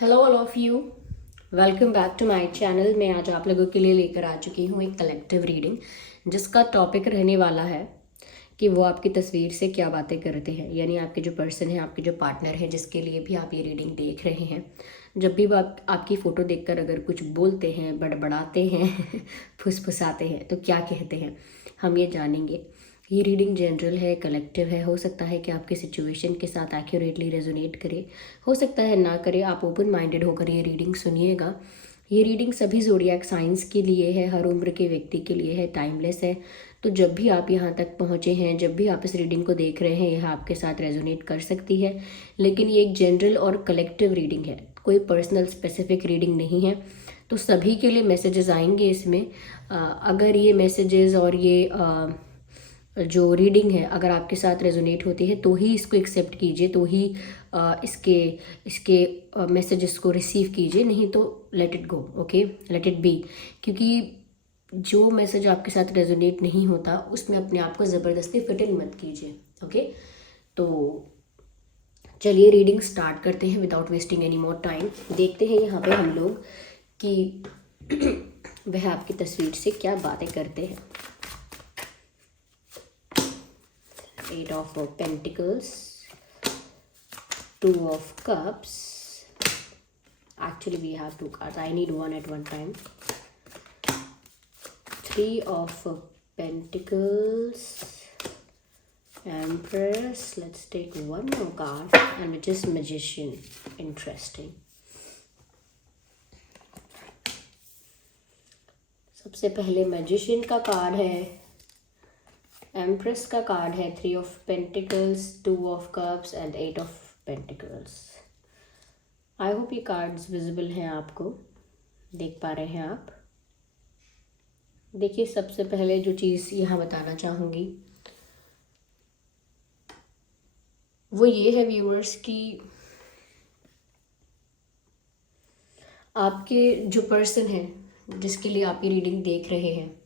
Hello all of you, welcome back to my channel. मैं आज आप लोगों के लिए लेकर आ चुकी हूँ एक कलेक्टिव रीडिंग जिसका टॉपिक रहने वाला है कि वो आपकी तस्वीर से क्या बातें करते हैं। यानी आपके जो पर्सन है, आपके जो पार्टनर है, जिसके लिए भी आप ये रीडिंग देख रहे हैं, जब भी वो आपकी फ़ोटो देखकर अगर कुछ बोलते हैं, बड़बड़ाते हैं फुसफुसाते हैं, तो क्या कहते हैं हम ये जानेंगे। ये रीडिंग जनरल है, कलेक्टिव है। हो सकता है कि आपके सिचुएशन के साथ एक्यूरेटली रेजोनेट करे, हो सकता है ना करे। आप ओपन माइंडेड होकर ये रीडिंग सुनिएगा। ये रीडिंग सभी ज़ोडिएक साइंस के लिए है, हर उम्र के व्यक्ति के लिए है, टाइमलेस है। तो जब भी आप यहाँ तक पहुँचे हैं, जब भी आप इस रीडिंग को देख रहे हैं, यह आपके साथ रेजोनेट कर सकती है। लेकिन ये एक जनरल और कलेक्टिव रीडिंग है, कोई पर्सनल स्पेसिफिक रीडिंग नहीं है। तो सभी के लिए मैसेजेस आएंगे इसमें। अगर ये मैसेजेस और ये जो रीडिंग है अगर आपके साथ रेजोनेट होती है तो ही इसको एक्सेप्ट कीजिए, तो ही इसके इसके मैसेजेस को रिसीव कीजिए, नहीं तो let it go. Okay, let it be. क्योंकि जो मैसेज आपके साथ रेजोनेट नहीं होता उसमें अपने आप को ज़बरदस्ती फिट इन मत कीजिए। ओके, तो चलिए रीडिंग स्टार्ट करते हैं without wasting any more time. देखते हैं यहाँ पे हम लोग कि वह आपकी तस्वीर से क्या बातें करते हैं। Eight of Pentacles, Two of Cups. Actually, we have two cards. I need one at one time. Three of Pentacles, Empress. Let's take one more card, and which is Magician. Interesting. सबसे पहले magician का card है, empress का card है, three of pentacles, two of cups and eight of pentacles. I hope ये cards visible हैं, आपको देख पा रहे हैं आप। देखिए, सबसे पहले जो चीज़ यहाँ बताना चाहूँगी वो ये है व्यूअर्स कि आपके जो पर्सन है जिसके लिए आप ये रीडिंग देख रहे हैं,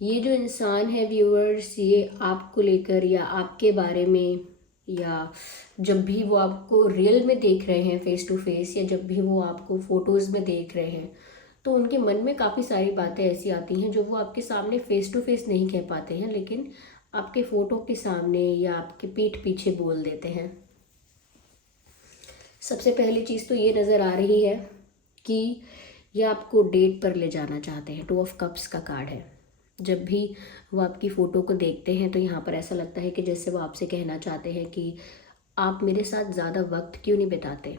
ये जो इंसान है व्यूअर्स, ये आपको लेकर या आपके बारे में, या जब भी वो आपको रियल में देख रहे हैं फेस टू फेस, या जब भी वो आपको फ़ोटोज़ में देख रहे हैं, तो उनके मन में काफ़ी सारी बातें ऐसी आती हैं जो वो आपके सामने फेस टू फेस नहीं कह पाते हैं, लेकिन आपके फ़ोटो के सामने या आपके पीठ पीछे बोल देते हैं। सबसे पहली चीज़ तो ये नज़र आ रही है कि ये आपको डेट पर ले जाना चाहते हैं। टू ऑफ कप्स का कार्ड है। जब भी वो आपकी फ़ोटो को देखते हैं तो यहाँ पर ऐसा लगता है कि जैसे वो आपसे कहना चाहते हैं कि आप मेरे साथ ज़्यादा वक्त क्यों नहीं बिताते,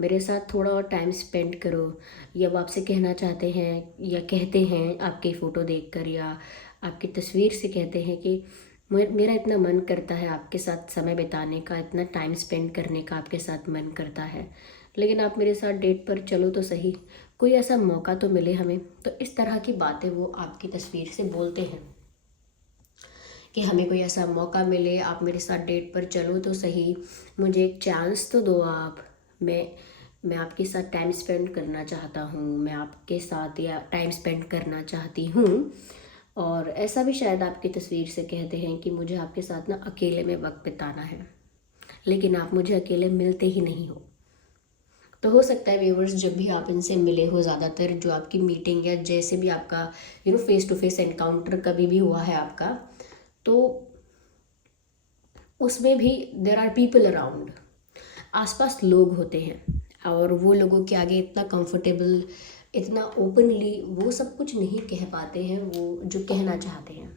मेरे साथ थोड़ा और टाइम स्पेंड करो। या वो आपसे कहना चाहते हैं या कहते हैं आपकी फ़ोटो देखकर या आपकी तस्वीर से कहते हैं कि मेरा इतना मन करता है आपके साथ समय बिताने का, इतना टाइम स्पेंड करने का आपके साथ मन करता है, लेकिन आप मेरे साथ डेट पर चलो तो सही, कोई ऐसा मौका तो मिले हमें। तो इस तरह की बातें वो आपकी तस्वीर से बोलते हैं कि हमें कोई ऐसा मौका मिले, आप मेरे साथ डेट पर चलो तो सही, मुझे एक चांस तो दो आप। मैं आपके साथ टाइम स्पेंड करना चाहता हूँ, मैं आपके साथ या टाइम स्पेंड करना चाहती हूँ। और ऐसा भी शायद आपकी तस्वीर से कहते हैं कि मुझे आपके साथ ना अकेले में वक्त बिताना है, लेकिन आप मुझे अकेले मिलते ही नहीं हो। तो हो सकता है व्यूवर्स, जब भी आप इनसे मिले हो, ज़्यादातर जो आपकी मीटिंग या जैसे भी आपका फेस टू फेस एनकाउंटर कभी भी हुआ है आपका, तो उसमें भी देर आर पीपल अराउंड, आसपास लोग होते हैं, और वो लोगों के आगे इतना कंफर्टेबल, इतना ओपनली वो सब कुछ नहीं कह पाते हैं। वो जो कहना चाहते हैं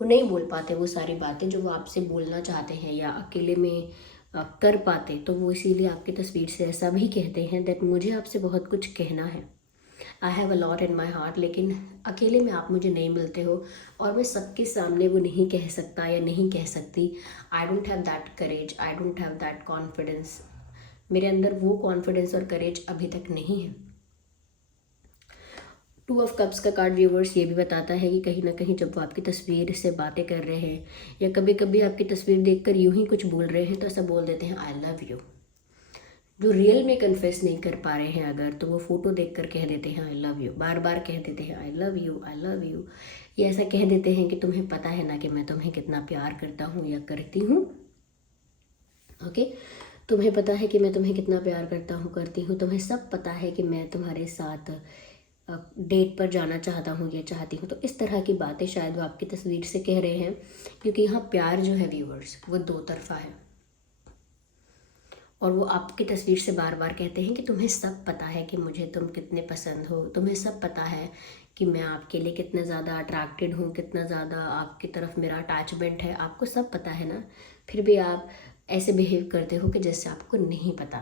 वो नहीं बोल पाते, वो सारी बातें जो वो आपसे बोलना चाहते हैं या अकेले में कर पाते, तो वो इसीलिए आपकी तस्वीर से ऐसा भी कहते हैं दैट मुझे आपसे बहुत कुछ कहना है, I have a lot in my heart, लेकिन अकेले में आप मुझे नहीं मिलते हो और मैं सबके सामने वो नहीं कह सकता या नहीं कह सकती। I don't have that courage, I don't have that confidence. मेरे अंदर वो कॉन्फिडेंस और करेज अभी तक नहीं है। टू ऑफ कप्स का कार्ड व्यूवर्स ये भी बताता है कि कहीं ना कहीं जब वो आपकी तस्वीर से बातें कर रहे हैं या कभी कभी आपकी तस्वीर देखकर यूं ही कुछ बोल रहे हैं, तो ऐसा बोल देते हैं आई लव यू। जो रियल में कन्फेस नहीं कर पा रहे हैं अगर, तो वो फ़ोटो देखकर कह देते हैं आई लव यू, बार बार कह देते हैं I love you, I love you. ये ऐसा कह देते हैं कि तुम्हें पता है ना कि मैं तुम्हें कितना प्यार करता हूँ या करती हूँ। ओके, तुम्हें पता है कि मैं तुम्हें कितना प्यार करता हूँ, करती हूँ, तुम्हें सब पता है कि मैं तुम्हारे साथ डेट पर जाना चाहता हूँ या चाहती हूँ। तो इस तरह की बातें शायद वो आपकी तस्वीर से कह रहे हैं, क्योंकि यहाँ प्यार जो है व्यूअर्स वो दो तरफा है। और वो आपकी तस्वीर से बार बार कहते हैं कि तुम्हें सब पता है कि मुझे तुम कितने पसंद हो, तुम्हें सब पता है कि मैं आपके लिए कितना ज़्यादा अट्रैक्टेड हूँ, कितना ज़्यादा आपकी तरफ मेरा अटैचमेंट है, आपको सब पता है ना। फिर भी आप ऐसे बिहेव करते हो कि जैसे आपको नहीं पता।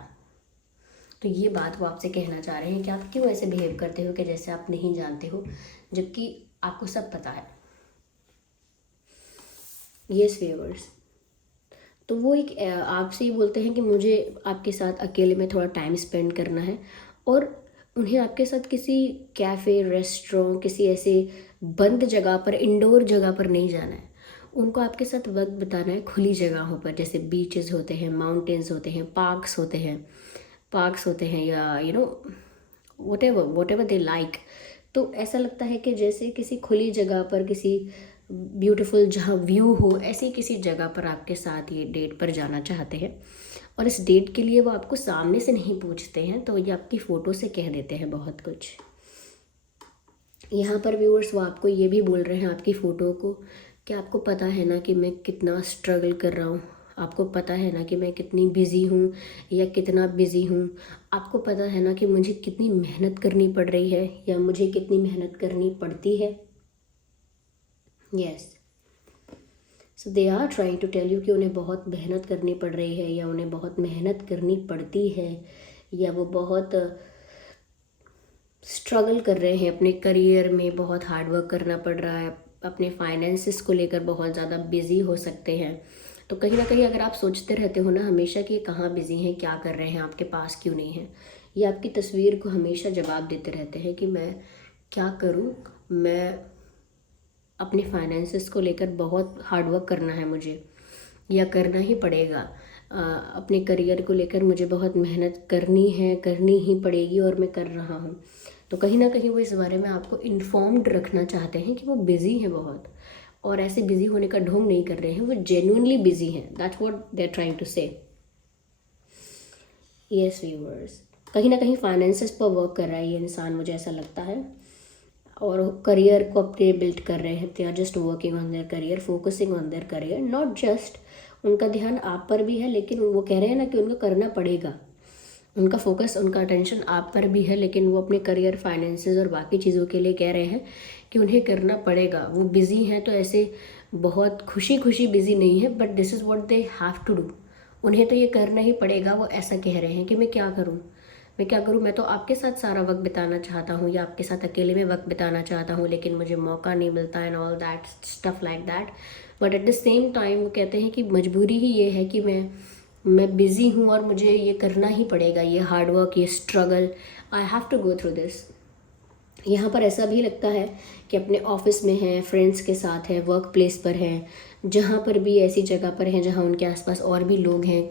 तो ये बात वो आपसे कहना चाह रहे हैं कि आप क्यों ऐसे बिहेव करते हो कि जैसे आप नहीं जानते हो, जबकि आपको सब पता है। यस व्यूअर्स, तो वो एक आपसे ये बोलते हैं कि मुझे आपके साथ अकेले में थोड़ा टाइम स्पेंड करना है, और उन्हें आपके साथ किसी कैफ़े, रेस्टोरेंट, किसी ऐसे बंद जगह पर, इंडोर जगह पर नहीं जाना है। उनको आपके साथ वक्त बिताना है खुली जगहों पर, जैसे बीचेस होते हैं, माउंटेन्स होते हैं, पार्क्स होते हैं, या वट एवर दे लाइक। तो ऐसा लगता है कि जैसे किसी खुली जगह पर, किसी ब्यूटीफुल जहाँ व्यू हो, ऐसी किसी जगह पर आपके साथ ये डेट पर जाना चाहते हैं। और इस डेट के लिए वो आपको सामने से नहीं पूछते हैं, तो ये आपकी फ़ोटो से कह देते हैं बहुत कुछ। यहाँ पर व्यूअर्स वो आपको ये भी बोल रहे हैं आपकी फ़ोटो को कि आपको पता है ना कि मैं कितना स्ट्रगल कर रहा हूँ, आपको पता है ना कि मैं कितनी बिज़ी हूँ या कितना बिज़ी हूँ, आपको पता है ना कि मुझे कितनी मेहनत करनी पड़ रही है या मुझे कितनी मेहनत करनी पड़ती है। Yes, so they are trying to tell you कि उन्हें बहुत मेहनत करनी पड़ रही है या उन्हें बहुत मेहनत करनी पड़ती है, या वो बहुत स्ट्रगल कर रहे हैं अपने करियर में, बहुत हार्ड वर्क करना पड़ रहा है, अपने फाइनेंसिस को लेकर बहुत ज़्यादा बिज़ी हो सकते हैं। तो कहीं ना कहीं अगर आप सोचते रहते हो ना हमेशा कि ये कहाँ बिज़ी हैं, क्या कर रहे हैं, आपके पास क्यों नहीं है, ये आपकी तस्वीर को हमेशा जवाब देते रहते हैं कि मैं क्या करूँ, मैं अपने फाइनेंसिस को लेकर बहुत हार्ड वर्क करना है मुझे, या करना ही पड़ेगा। अपने करियर को लेकर मुझे बहुत मेहनत करनी है, करनी ही पड़ेगी, और मैं कर रहा हूँ। तो कहीं ना कहीं वो इस बारे में आपको इन्फॉर्म्ड रखना चाहते हैं कि वो बिज़ी हैं बहुत, और ऐसे बिज़ी होने का ढोंग नहीं कर रहे हैं, वो जेन्युइनली बिज़ी हैं। That's what they are trying to say. Yes viewers, कहीं ना कहीं फाइनेंसेस पर वर्क कर रहा है ये इंसान, मुझे ऐसा लगता है, और करियर को अपने बिल्ड कर रहे हैं। They are just working on their career, focusing on their career, not just उनका ध्यान आप पर भी है, लेकिन वो कह रहे हैं ना कि उनको करना पड़ेगा, उनका फोकस, उनका अटेंशन आप पर भी है, लेकिन वो अपने करियर, फाइनेंसेस और बाकी चीज़ों के लिए कह रहे हैं कि उन्हें करना पड़ेगा। वो बिज़ी हैं तो ऐसे बहुत खुशी खुशी बिज़ी नहीं है, but this is what they have to do. उन्हें तो ये करना ही पड़ेगा। वो ऐसा कह रहे हैं कि मैं क्या करूँ, मैं क्या करूँ, मैं तो आपके साथ सारा वक्त बिताना चाहता हूँ या आपके साथ अकेले में वक्त बिताना चाहता हूँ, लेकिन मुझे मौका नहीं मिलता and all that stuff like that. But at the same time वो कहते हैं कि मजबूरी ही ये है कि मैं बिज़ी हूँ और मुझे ये करना ही पड़ेगा, ये हार्ड वर्क, ये struggle, I have to go through this. यहाँ पर ऐसा भी लगता है कि अपने ऑफिस में हैं, फ्रेंड्स के साथ हैं, वर्क प्लेस पर हैं, जहाँ पर भी ऐसी जगह पर हैं जहाँ उनके आसपास और भी लोग हैं,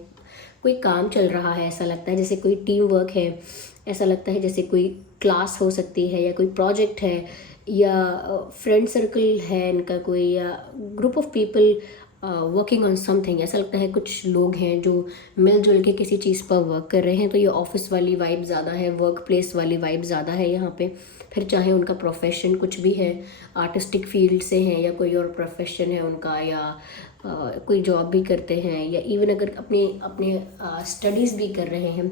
कोई काम चल रहा है, ऐसा लगता है जैसे कोई टीम वर्क है, ऐसा लगता है जैसे कोई क्लास हो सकती है या कोई प्रोजेक्ट है, या फ्रेंड सर्कल है इनका कोई, या group of people working on something. ऐसा लगता है कुछ लोग हैं जो मिलजुल के किसी चीज़ पर वर्क कर रहे हैं। तो ये ऑफिस वाली वाइब ज़्यादा है, वर्क प्लेस वाली वाइब ज़्यादा है यहाँ पे। फिर चाहे उनका प्रोफेशन कुछ भी है, आर्टिस्टिक फील्ड से हैं या कोई और प्रोफेशन है उनका, या कोई जॉब भी करते हैं, या इवन अगर अपने अपने स्टडीज़ भी कर रहे हैं,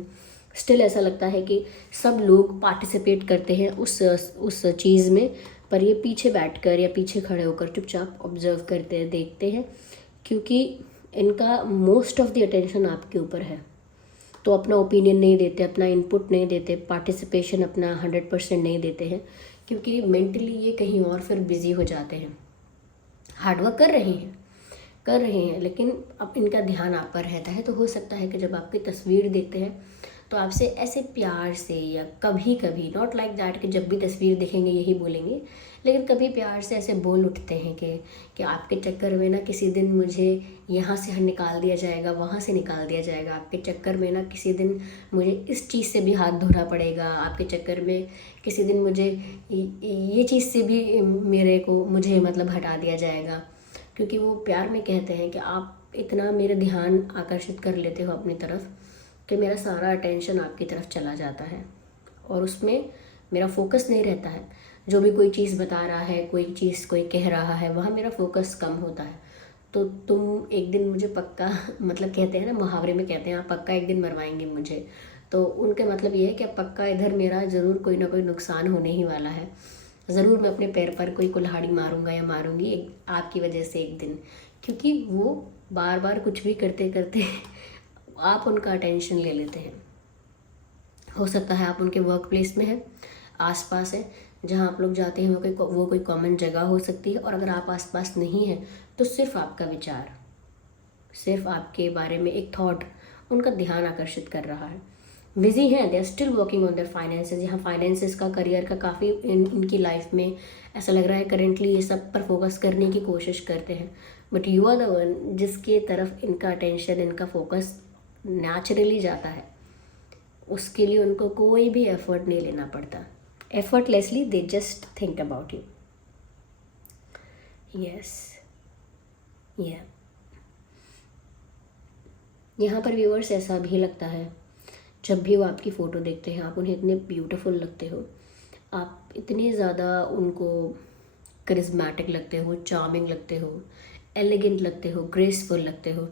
स्टिल ऐसा लगता है कि सब लोग पार्टिसिपेट करते हैं उस चीज़ में, पर ये पीछे बैठकर या पीछे खड़े होकर चुपचाप ऑब्जर्व करते हैं, देखते हैं, क्योंकि इनका मोस्ट ऑफ द अटेंशन आपके ऊपर है। तो अपना ओपिनियन नहीं देते, अपना इनपुट नहीं देते, पार्टिसिपेशन अपना 100% नहीं देते हैं, क्योंकि मेंटली ये कहीं और फिर बिज़ी हो जाते हैं। हार्डवर्क कर रहे हैं, लेकिन अब इनका ध्यान आप पर रहता है। तो हो सकता है कि जब आपकी तस्वीर देखते हैं तो आपसे ऐसे प्यार से, या कभी कभी, नॉट लाइक दैट कि जब भी तस्वीर देखेंगे यही बोलेंगे, लेकिन कभी प्यार से ऐसे बोल उठते हैं कि आपके चक्कर में ना किसी दिन मुझे यहाँ से निकाल दिया जाएगा, वहाँ से निकाल दिया जाएगा, आपके चक्कर में ना किसी दिन मुझे इस चीज़ से भी हाथ धोना पड़ेगा, आपके चक्कर में किसी दिन मुझे ये चीज़ से भी मुझे मतलब हटा दिया जाएगा। क्योंकि वो प्यार में कहते हैं कि आप इतना मेरा ध्यान आकर्षित कर लेते हो अपनी तरफ कि मेरा सारा अटेंशन आपकी तरफ चला जाता है और उसमें मेरा फोकस नहीं रहता है। जो भी कोई चीज़ बता रहा है, कोई चीज़ कोई कह रहा है, वहाँ मेरा फोकस कम होता है। तो तुम एक दिन मुझे पक्का मतलब कहते हैं ना, मुहावरे में कहते हैं आप पक्का एक दिन मरवाएंगे मुझे। तो उनका मतलब ये है कि पक्का इधर मेरा ज़रूर कोई ना कोई नुकसान होने ही वाला है। ज़रूर मैं अपने पैर पर कोई कुल्हाड़ी मारूंगा या मारूंगी आपकी वजह से एक दिन, क्योंकि वो बार बार कुछ भी करते करते आप उनका अटेंशन ले लेते हैं। हो सकता है आप उनके वर्क प्लेस में हैं, आसपास है, जहाँ आप लोग जाते हैं वो कोई कॉमन जगह हो सकती है। और अगर आप आसपास नहीं हैं तो सिर्फ आपका विचार, सिर्फ आपके बारे में एक थॉट उनका ध्यान आकर्षित कर रहा है। बिजी हैं, they are still working on their finances. यहाँ फाइनेंसेस का, करियर का काफ़ी इनकी लाइफ में ऐसा लग रहा है करेंटली ये सब पर फोकस करने की कोशिश करते हैं। But you are the one जिसके तरफ इनका अटेंशन, इनका फोकस नेचुरली जाता है। उसके लिए उनको कोई भी एफर्ट नहीं लेना पड़ता। Effortlessly they just think about you. Yes, या यहाँ पर व्यूअर्स ऐसा भी लगता है, जब भी वो आपकी फ़ोटो देखते हैं आप उन्हें इतने ब्यूटीफुल लगते हो, आप इतने ज़्यादा उनको करिज्मेटिक लगते हो, चार्मिंग लगते हो, एलिगेंट लगते हो, ग्रेसफुल लगते हो।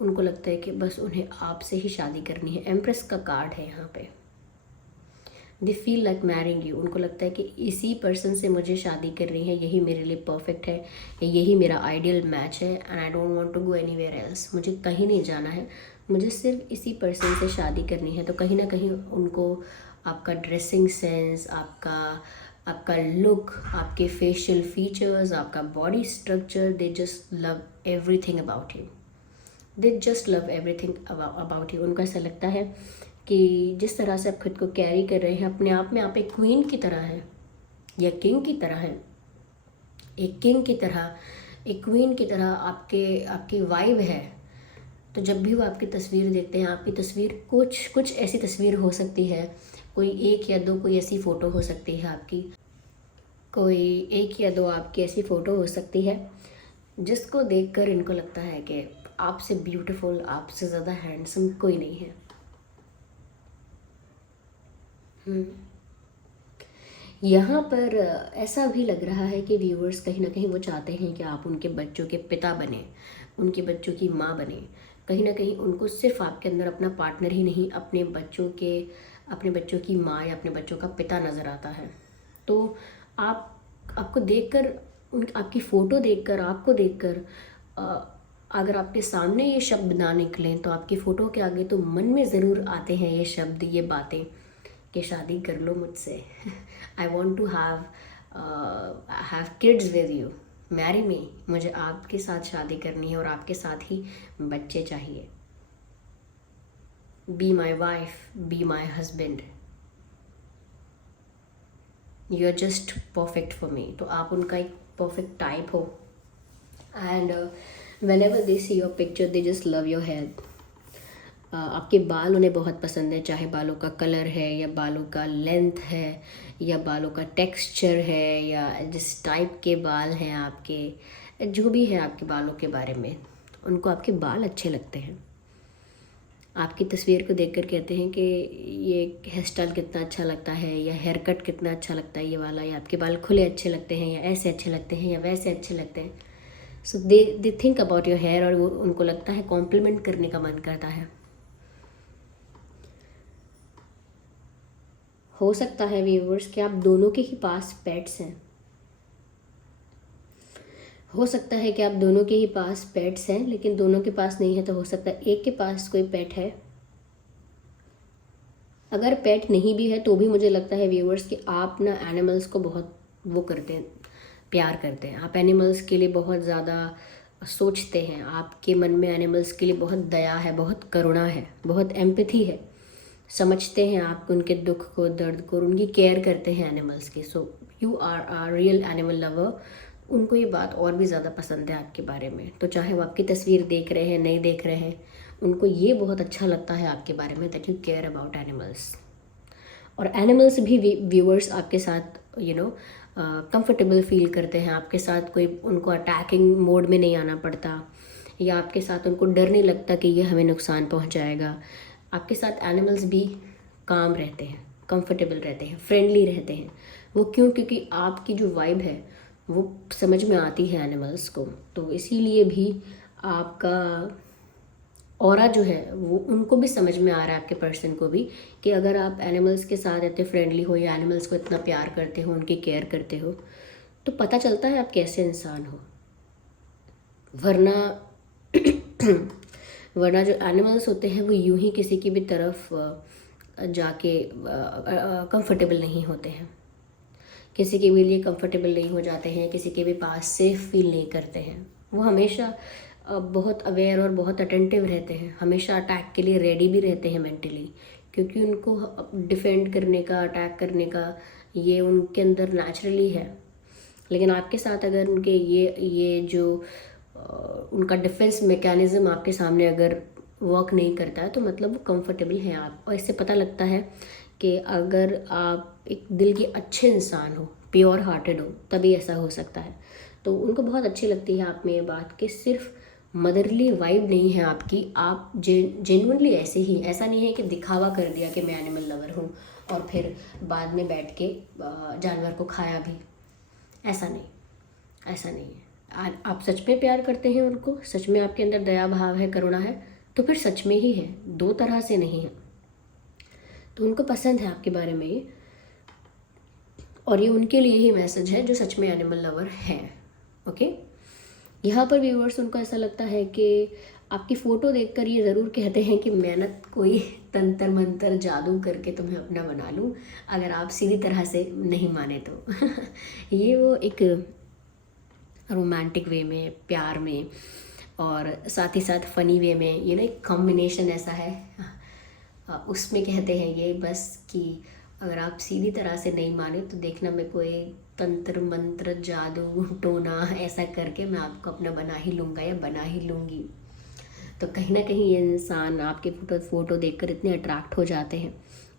उनको लगता है कि बस उन्हें आपसे ही शादी करनी है। एम्प्रेस का कार्ड है यहाँ पे। They feel like marrying you. उनको लगता है कि इसी पर्सन से मुझे शादी करनी है, यही मेरे लिए परफेक्ट है, यही मेरा आइडियल मैच है। And I don't want to go anywhere else. मुझे कहीं नहीं जाना है, मुझे सिर्फ इसी पर्सन से शादी करनी है। तो कहीं ना कहीं उनको आपका ड्रेसिंग सेंस, आपका लुक, आपके फेशियल फीचर्स, आपका body structure, they just love everything about you. They just love everything about you. उनको ऐसा लगता है कि जिस तरह से आप खुद को कैरी कर रहे हैं, अपने आप में आप एक क्वीन की तरह हैं या किंग की तरह हैं। एक किंग की तरह, एक क्वीन की तरह आपकी वाइब है। तो जब भी वो आपकी तस्वीर देखते हैं, आपकी तस्वीर कुछ ऐसी तस्वीर हो सकती है, कोई एक या दो कोई ऐसी फ़ोटो हो सकती है आपकी, कोई एक या दो आपकी ऐसी फ़ोटो हो सकती है जिसको देखकर इनको लगता है कि आपसे ब्यूटीफुल, आपसे ज़्यादा हैंडसम कोई नहीं है। यहाँ पर ऐसा भी लग रहा है कि व्यूअर्स कहीं ना कहीं वो चाहते हैं कि आप उनके बच्चों के पिता बने, उनके बच्चों की माँ बने। कहीं ना कहीं उनको सिर्फ आपके अंदर अपना पार्टनर ही नहीं, अपने बच्चों की माँ या अपने बच्चों का पिता नज़र आता है। तो आपको देखकर, आपकी फ़ोटो देखकर, आपको देखकर अगर आपके सामने ये शब्द ना निकलें तो आपकी फ़ोटो के आगे तो मन में ज़रूर आते हैं ये शब्द, ये बातें कि शादी कर लो मुझसे। I want to have kids with you, marry me. मुझे आपके साथ शादी करनी है और आपके साथ ही बच्चे चाहिए। Be my wife, be my husband, you are just perfect for me. तो आप उनका एक परफेक्ट टाइप हो। And whenever they see your picture they just love your hair। आपके बाल उन्हें बहुत पसंद है, चाहे बालों का कलर है या बालों का लेंथ है या बालों का टेक्सचर है या जिस टाइप के बाल हैं आपके, जो भी है आपके बालों के बारे में, उनको आपके बाल अच्छे लगते हैं। आपकी तस्वीर को देखकर कहते हैं कि ये हेयर स्टाइल कितना अच्छा लगता है, या हेयर कट कितना अच्छा लगता है ये वाला, या आपके बाल खुले अच्छे लगते हैं, या ऐसे अच्छे लगते हैं, या वैसे अच्छे लगते हैं। So they think about your hair. और वो उनको लगता है कॉम्प्लीमेंट करने का मन करता है। हो सकता है व्यूअर्स कि आप दोनों के ही पास पेट्स हैं। हो सकता है कि आप दोनों के ही पास पेट्स हैं, लेकिन दोनों के पास नहीं है तो हो सकता है एक के पास कोई पेट है। अगर पेट नहीं भी है तो भी मुझे लगता है व्यूअर्स कि आप ना एनिमल्स को बहुत वो करते हैं, प्यार करते हैं। आप एनिमल्स के लिए बहुत ज़्यादा सोचते हैं। आपके मन में एनिमल्स के लिए बहुत दया है, बहुत करुणा है, बहुत एम्पैथी है। समझते हैं आप उनके दुख को, दर्द को, उनकी केयर करते हैं एनिमल्स की। So you are real animal lover. उनको ये बात और भी ज़्यादा पसंद है आपके बारे में। तो चाहे वो आपकी तस्वीर देख रहे हैं, नहीं देख रहे हैं, उनको ये बहुत अच्छा लगता है आपके बारे में, that you care about animals. और एनिमल्स भी व्यूअर्स आपके साथ कंफर्टेबल फील करते हैं आपके साथ। कोई उनको अटैकिंग मोड में नहीं आना पड़ता, या आपके साथ उनको डर नहीं लगता कि ये हमें नुकसान पहुंचाएगा। आपके साथ एनिमल्स भी काम रहते हैं, कंफर्टेबल रहते हैं, फ्रेंडली रहते हैं। वो क्यों? क्योंकि आपकी जो वाइब है वो समझ में आती है एनिमल्स को। तो इसीलिए भी आपका ऑरा जो है वो उनको भी समझ में आ रहा है, आपके पर्सन को भी, कि अगर आप एनिमल्स के साथ इतने फ्रेंडली हो या एनिमल्स को इतना प्यार करते हो, उनकी केयर करते हो, तो पता चलता है आप कैसे इंसान हो। वरना वरना जो एनिमल्स होते हैं वो यूं ही किसी की भी तरफ जाके कंफर्टेबल नहीं होते हैं, किसी के भी लिए कंफर्टेबल नहीं हो जाते हैं, किसी के भी पास सेफ फील नहीं करते हैं। वो हमेशा बहुत अवेयर और बहुत अटेंटिव रहते हैं, हमेशा अटैक के लिए रेडी भी रहते हैं मेंटली, क्योंकि उनको डिफेंड करने का, अटैक करने का ये उनके अंदर नेचुरली है। लेकिन आपके साथ अगर उनके ये जो उनका डिफेंस मैकेनिज्म आपके सामने अगर वर्क नहीं करता है, तो मतलब वो कंफर्टेबल हैं आप। और इससे पता लगता है कि अगर आप एक दिल के अच्छे इंसान हो, प्योर हार्टेड हो, तभी ऐसा हो सकता है। तो उनको बहुत अच्छी लगती है आप में ये बात कि सिर्फ मदरली वाइब नहीं है आपकी, आप जेन्युइनली ऐसे ही, ऐसा नहीं है कि दिखावा कर दिया कि मैं एनिमल लवर हूँ और फिर बाद में बैठ के जानवर को खाया भी। ऐसा नहीं, ऐसा नहीं है। आप सच में प्यार करते हैं उनको, सच में आपके अंदर दया भाव है, करुणा है, तो फिर सच में ही है, दो तरह से नहीं है। तो उनको पसंद है आपके बारे में ये, और ये उनके लिए ही मैसेज है जो सच में एनिमल लवर है। ओके, यहाँ पर व्यूअर्स उनको ऐसा लगता है कि आपकी फ़ोटो देखकर ये ज़रूर कहते हैं कि मेहनत कोई तंत्र मंत्र जादू करके तुम्हें अपना बना लूँ, अगर आप सीधी तरह से नहीं माने तो। ये वो एक रोमांटिक वे में, प्यार में, और साथ ही साथ फ़नी वे में, ये ना एक कॉम्बिनेशन ऐसा है, उसमें कहते हैं ये बस कि अगर आप सीधी तरह से नहीं माने तो देखना, मैं कोई तंत्र मंत्र जादू टोना ऐसा करके मैं आपको अपना बना ही लूँगा या बना ही लूँगी। तो कहीं ना कहीं ये इंसान आपके फ़ोटो देखकर इतने अट्रैक्ट हो जाते हैं,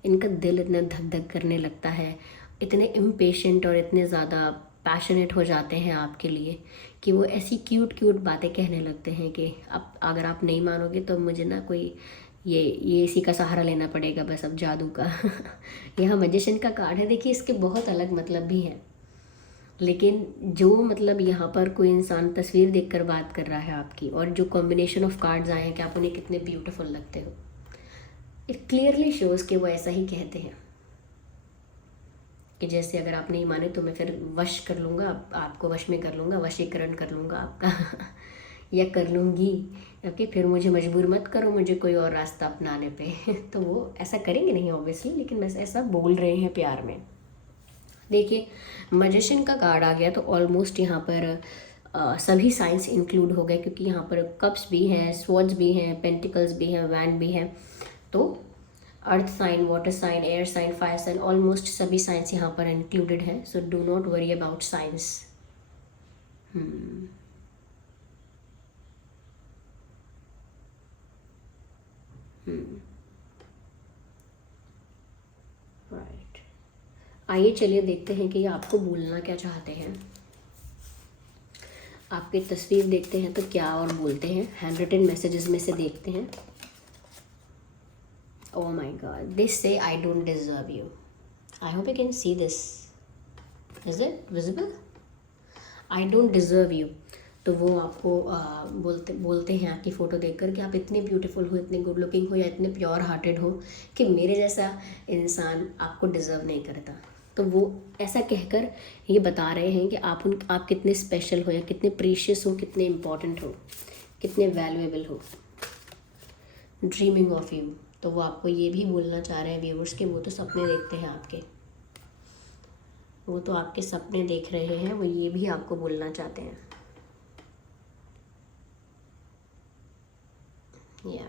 इनका दिल इतना धक धक करने लगता है, इतने इम्पेशेंट और इतने ज़्यादा पैशनेट हो जाते हैं आपके लिए कि वो ऐसी क्यूट क्यूट बातें कहने लगते हैं कि अब अगर आप नहीं मानोगे तो मुझे ना कोई ये इसी का सहारा लेना पड़ेगा बस अब, जादू का। यहाँ मैजिशियन का कार्ड है, देखिए इसके बहुत अलग मतलब भी हैं, लेकिन जो मतलब यहाँ पर कोई इंसान तस्वीर देखकर बात कर रहा है आपकी, और जो कॉम्बिनेशन ऑफ कार्ड्स आए हैं कि आप उन्हें कितने ब्यूटीफुल लगते हो, इट क्लियरली शोज़ कि वो ऐसा ही कहते हैं कि जैसे अगर आप नहीं माने तो मैं फिर वश कर लूँगा, आपको वश में कर लूँगा, वशीकरण कर लूँगा आपका या कर लूँगी, ओके, फिर मुझे मजबूर मत करो मुझे कोई और रास्ता अपनाने पे। तो वो ऐसा करेंगे नहीं ऑब्वियसली, लेकिन बस ऐसा बोल रहे हैं प्यार में। देखिए मैजिशियन का कार्ड आ गया तो ऑलमोस्ट यहाँ पर सभी साइंस इंक्लूड हो गए, क्योंकि यहाँ पर कप्स भी हैं, स्वॉर्ड्स भी हैं, पेंटिकल्स भी हैं, वैन भी हैं। तो earth sign, water sign, air sign, fire sign, almost सभी साइंस यहाँ पर इंक्लूडेड हैं। So do not worry about signs. Right, आइए चलिए देखते हैं कि ये आपको बोलना क्या चाहते हैं। आपकी तस्वीर देखते हैं तो क्या और बोलते हैं, हैंड रिटन मैसेजेस में से देखते हैं। Oh my God, they say I don't deserve you. I hope you can see this. Is it visible? I don't deserve you. तो वो आपको बोलते हैं आपकी फ़ोटो देखकर कि आप इतने ब्यूटीफुल हो, इतने गुड लुकिंग हो या इतने प्योर हार्टेड हो कि मेरे जैसा इंसान आपको डिज़र्व नहीं करता। तो वो ऐसा कहकर ये बता रहे हैं कि आप कितने स्पेशल हो, या कितने प्रीशियस हो, कितने इम्पॉर्टेंट हो, कितने वैल्यूएबल हो। ड्रीमिंग ऑफ यू, तो वो आपको ये भी बोलना चाह रहे हैं व्यूअर्स के वो तो सपने देखते हैं आपके, वो तो आपके सपने देख रहे हैं, वो ये भी आपको बोलना चाहते हैं। या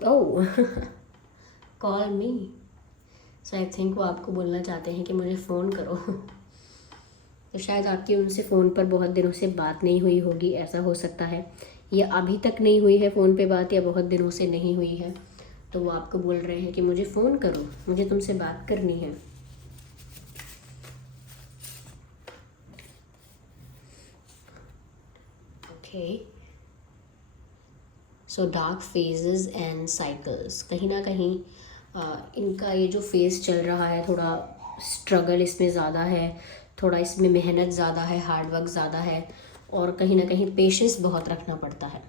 ओह, call me. So I think वो आपको बोलना चाहते हैं कि मुझे फ़ोन करो। तो शायद आपकी उनसे फ़ोन पर बहुत दिनों से बात नहीं हुई होगी, ऐसा हो सकता है, या अभी तक नहीं हुई है फ़ोन पे बात, या बहुत दिनों से नहीं हुई है। तो वो आपको बोल रहे हैं कि मुझे फ़ोन करो, मुझे तुमसे बात करनी है। Okay, so dark phases and cycles, कहीं ना कहीं इनका ये जो फेज़ चल रहा है, थोड़ा स्ट्रगल इसमें ज़्यादा है, थोड़ा इसमें मेहनत ज़्यादा है, हार्ड वर्क ज़्यादा है, और कहीं ना कहीं पेशेंस बहुत रखना पड़ता है।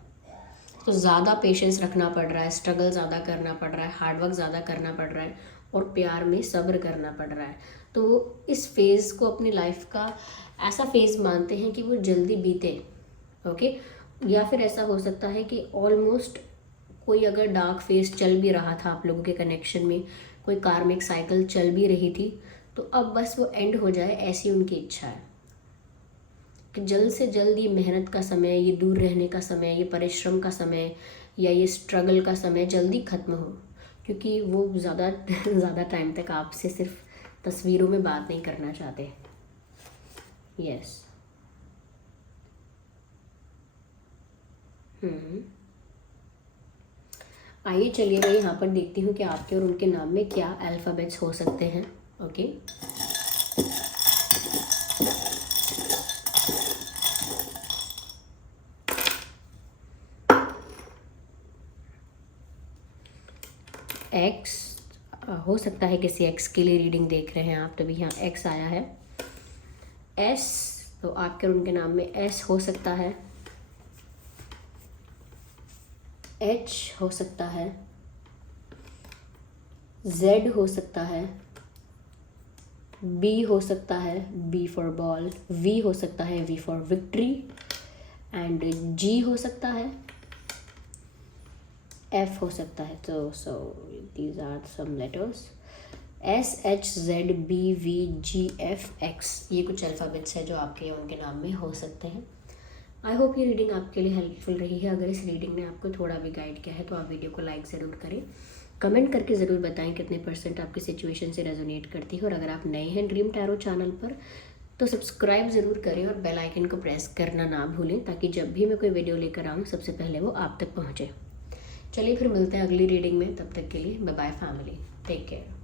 तो ज़्यादा पेशेंस रखना पड़ रहा है, स्ट्रगल ज़्यादा करना पड़ रहा है, हार्ड वर्क ज़्यादा करना पड़ रहा है, और प्यार में सब्र करना पड़ रहा है। तो वो इस फेज़ को अपनी लाइफ का ऐसा फेज़ मानते हैं कि वो जल्दी बीते। ओके, या फिर ऐसा हो सकता है कि ऑलमोस्ट कोई अगर डार्क फेज चल भी रहा था आप लोगों के कनेक्शन में, कोई कार्मिक साइकिल चल भी रही थी, तो अब बस वो एंड हो जाए, ऐसी उनकी इच्छा है कि जल्द से जल्द ये मेहनत का समय, ये दूर रहने का समय, ये परिश्रम का समय या ये स्ट्रगल का समय जल्दी ख़त्म हो, क्योंकि वो ज़्यादा टाइम तक आपसे सिर्फ तस्वीरों में बात नहीं करना चाहते। यस। आइए चलिए मैं यहाँ पर देखती हूँ कि आपके और उनके नाम में क्या अल्फ़ाबेट्स हो सकते हैं। ओके, एक्स हो सकता है, किसी एक्स के लिए रीडिंग देख रहे हैं आप, तभी यहाँ एक्स आया है। एस, तो आपके और उनके नाम में एस हो सकता है। एच हो सकता है, जेड हो सकता है, बी हो सकता है, बी फॉर बॉल, वी हो सकता है, V for victory, and G हो सकता है, एफ हो सकता है। तो so these are some letters, S, H, Z, B, V, G, F, X, ये कुछ अल्फ़ाबेट्स है जो आपके या उनके नाम में हो सकते हैं। आई होप ये रीडिंग आपके लिए हेल्पफुल रही है। अगर इस रीडिंग ने आपको थोड़ा भी गाइड किया है तो आप वीडियो को लाइक ज़रूर करें, कमेंट करके ज़रूर बताएं कितने % आपकी सिचुएशन से रेजोनेट करती है। और अगर आप नए हैं ड्रीम टैरो चैनल पर तो सब्सक्राइब ज़रूर करें और बेल आइकन को प्रेस करना ना भूलें, ताकि जब भी मैं कोई वीडियो लेकर आऊँ सबसे पहले वो आप तक पहुँचे। चलिए फिर मिलते हैं अगली रीडिंग में, तब तक के लिए bye bye family, take care.